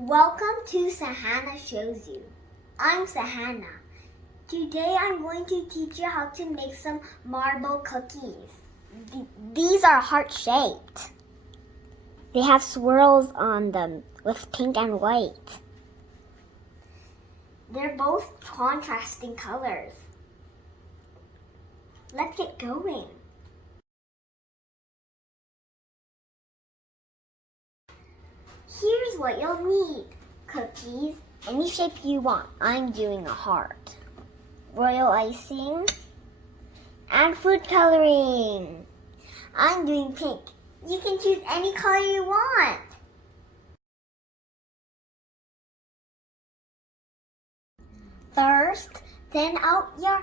Welcome to Sahanna Shows You. I'm Sahanna. Today I'm going to teach you how to make some marble cookies. These are heart-shaped. They have swirls on them with pink and white. They're both contrasting colors. Let's get going. Here's what you'll need. Cookies, any shape you want. I'm doing a heart. Royal icing, and food coloring. I'm doing pink. You can choose any color you want. First, thin out your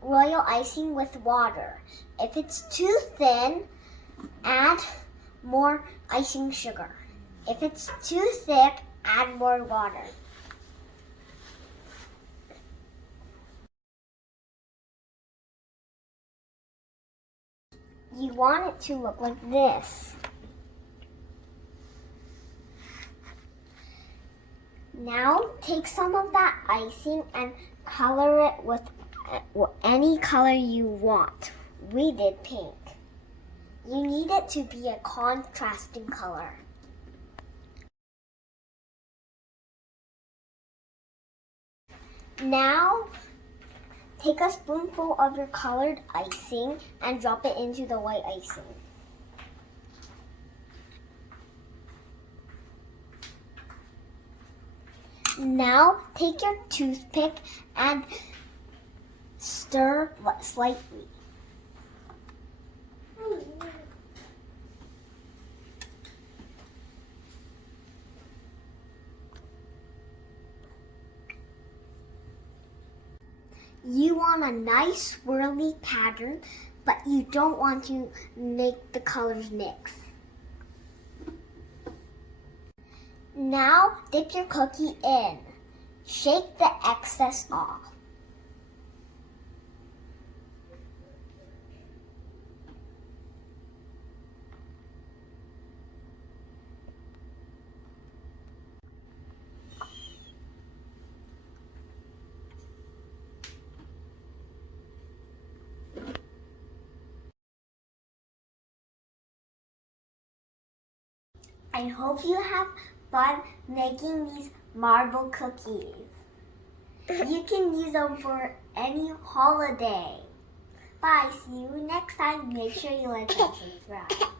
royal icing with water. If it's too thin, add more icing sugar. If it's too thick, add more water. You want it to look like this. Now take some of that icing and color it with any color you want. We did pink. You need it to be a contrasting color. Now, take a spoonful of your colored icing and drop it into the white icing. Now, take your toothpick and stir slightly. You want a nice swirly pattern, but you don't want to make the colors mix. Now dip your cookie in. Shake the excess off. I hope you have fun making these marble cookies. You can use them for any holiday. Bye, see you next time. Make sure you like and subscribe.